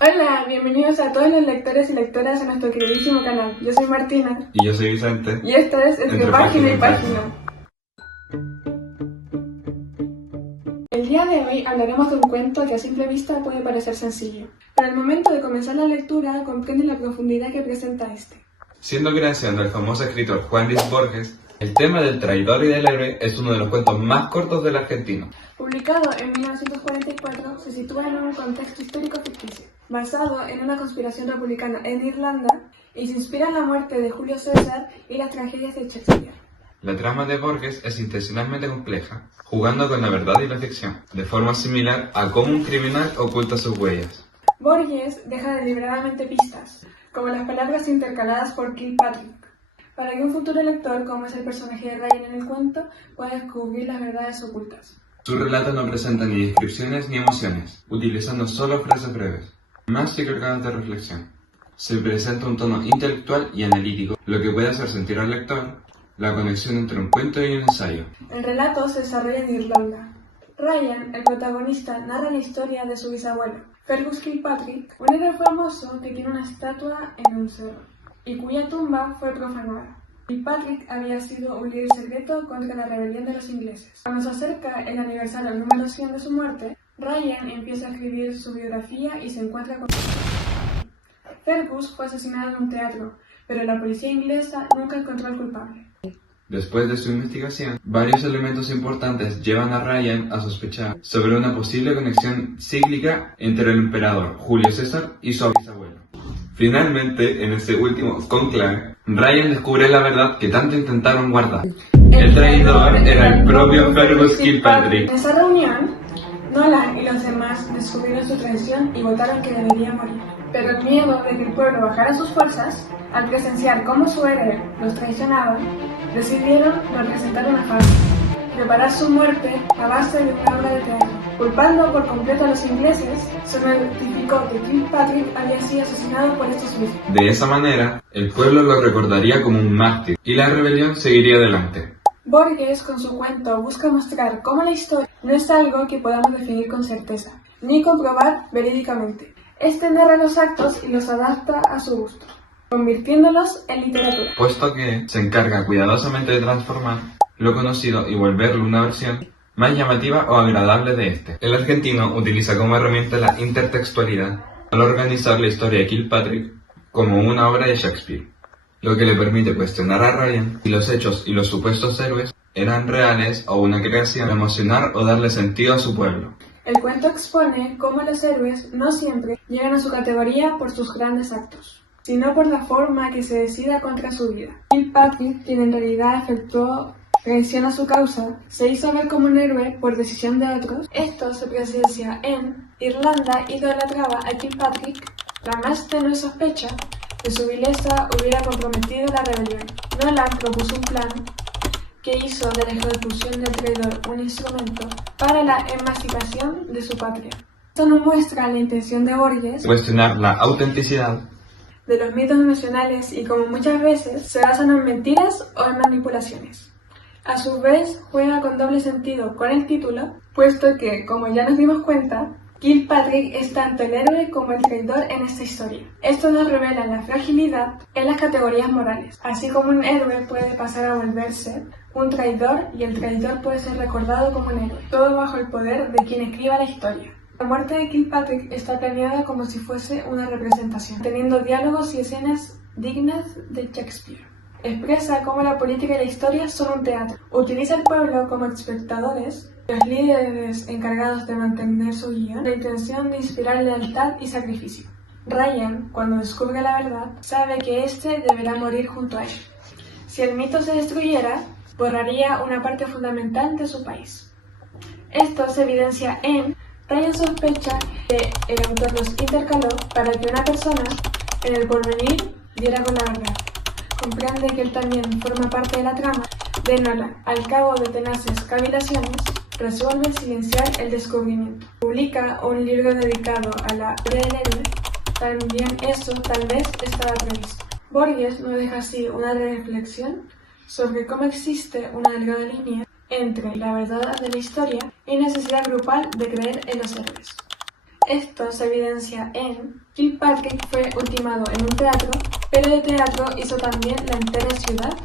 Hola, bienvenidos a todos los lectores y lectoras de nuestro queridísimo canal. Yo soy Martina. Y yo soy Vicente. Y esto es Entre Página y Página. El día de hoy hablaremos de un cuento que a simple vista puede parecer sencillo, pero al momento de comenzar la lectura comprende la profundidad que presenta este. Siendo creación del famoso escritor Juan Luis Borges, el tema del traidor y del héroe es uno de los cuentos más cortos del argentino. Publicado en 1944, se sitúa en un contexto histórico ficticio, basado en una conspiración republicana en Irlanda y se inspira en la muerte de Julio César y las tragedias de Shakespeare. La trama de Borges es intencionalmente compleja, jugando con la verdad y la ficción, de forma similar a cómo un criminal oculta sus huellas. Borges deja deliberadamente pistas, como las palabras intercaladas por Kilpatrick, para que un futuro lector, como es el personaje de Ryan en el cuento, pueda descubrir las verdades ocultas. Su relato no presenta ni descripciones ni emociones, utilizando solo frases breves, más que cargadas de reflexión. Se presenta un tono intelectual y analítico, lo que puede hacer sentir al lector la conexión entre un cuento y un ensayo. El relato se desarrolla en Irlanda. Ryan, el protagonista, narra la historia de su bisabuelo, Fergus Kilpatrick, un héroe famoso que tiene una estatua en un cerro, y cuya tumba fue profanada. Kilpatrick había sido un líder secreto contra la rebelión de los ingleses. Cuando se acerca el aniversario número 100 de su muerte, Ryan empieza a escribir su biografía y se encuentra con... Fergus fue asesinado en un teatro, pero la policía inglesa nunca encontró al culpable. Después de su investigación, varios elementos importantes llevan a Ryan a sospechar sobre una posible conexión cíclica entre el emperador Julio César y su bisabuelo. Finalmente, en este último conclave, Ryan descubre la verdad que tanto intentaron guardar. El traidor era el propio Fergus Kilpatrick. En esa reunión, Nolan y los demás descubrieron su traición y votaron que debería morir. Pero el miedo de que el pueblo bajara sus fuerzas, al presenciar cómo su héroe los traicionaba, decidieron representar una farsa, preparar su muerte a base de una obra de teatro. Culpando por completo a los ingleses, se notificó que Kilpatrick había sido asesinado por estos mismos. De esa manera, el pueblo lo recordaría como un mártir y la rebelión seguiría adelante. Borges, con su cuento, busca mostrar cómo la historia no es algo que podamos definir con certeza, ni comprobar verídicamente. Este narra los actos y los adapta a su gusto, convirtiéndolos en literatura. Puesto que se encarga cuidadosamente de transformar lo conocido y volverlo una versión más llamativa o agradable de este. El argentino utiliza como herramienta la intertextualidad al organizar la historia de Kilpatrick como una obra de Shakespeare, lo que le permite cuestionar a Ryan si los hechos y los supuestos héroes eran reales o una creación, emocionar o darle sentido a su pueblo. El cuento expone cómo los héroes no siempre llegan a su categoría por sus grandes actos, sino por la forma que se decida contra su vida. Kilpatrick, quien en realidad efectuó traición a su causa, se hizo ver como un héroe por decisión de otros. Esto se presencia en Irlanda idolatraba a Kilpatrick, la más tenue sospecha de su vileza hubiera comprometido la rebelión. Nolan propuso un plan que hizo de la ejecución del traidor un instrumento para la emancipación de su patria. Esto nos muestra la intención de Borges Cuestionar la autenticidad de los mitos nacionales y como muchas veces se basan en mentiras o en manipulaciones. A su vez, juega con doble sentido con el título, puesto que, como ya nos dimos cuenta, Kilpatrick es tanto el héroe como el traidor en esta historia. Esto nos revela la fragilidad en las categorías morales, así como un héroe puede pasar a volverse un traidor y el traidor puede ser recordado como un héroe, todo bajo el poder de quien escriba la historia. La muerte de Kilpatrick está planeada como si fuese una representación, teniendo diálogos y escenas dignas de Shakespeare. Expresa cómo la política y la historia son un teatro. Utiliza al pueblo como espectadores, los líderes encargados de mantener su guión, la intención de inspirar lealtad y sacrificio. Ryan, cuando descubre la verdad, sabe que éste deberá morir junto a él. Si el mito se destruyera, borraría una parte fundamental de su país. Esto se evidencia en Ryan sospecha que el autor los intercaló para que una persona en el porvenir diera con la verdad. Comprende que él también forma parte de la trama de Nolan. Al cabo de tenaces cavilaciones, resuelve silenciar el descubrimiento. Publica un libro dedicado a la vida del héroe. También eso tal vez estaba previsto. Borges nos deja así una reflexión sobre cómo existe una delgada línea entre la verdad de la historia y necesidad grupal de creer en los héroes. Esto se evidencia en Kilpatrick fue ultimado en un teatro, pero el teatro hizo también la entera ciudad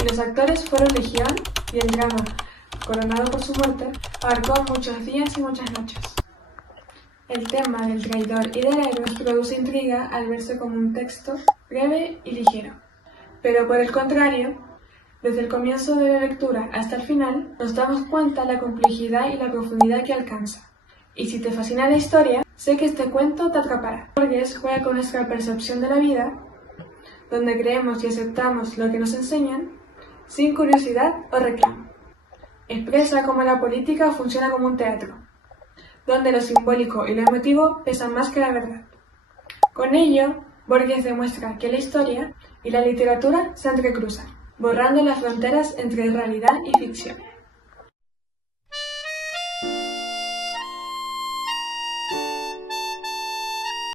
y los actores fueron legión y el drama, coronado por su muerte, abarcó muchos días y muchas noches. El tema del traidor y del héroe produce intriga al verse como un texto breve y ligero. Pero por el contrario, desde el comienzo de la lectura hasta el final, nos damos cuenta de la complejidad y la profundidad que alcanza. Y si te fascina la historia, sé que este cuento te atrapará. Borges juega con nuestra percepción de la vida, donde creemos y aceptamos lo que nos enseñan, sin curiosidad o reclamo. Expresa cómo la política funciona como un teatro, donde lo simbólico y lo emotivo pesan más que la verdad. Con ello, Borges demuestra que la historia y la literatura se entrecruzan, borrando las fronteras entre realidad y ficción.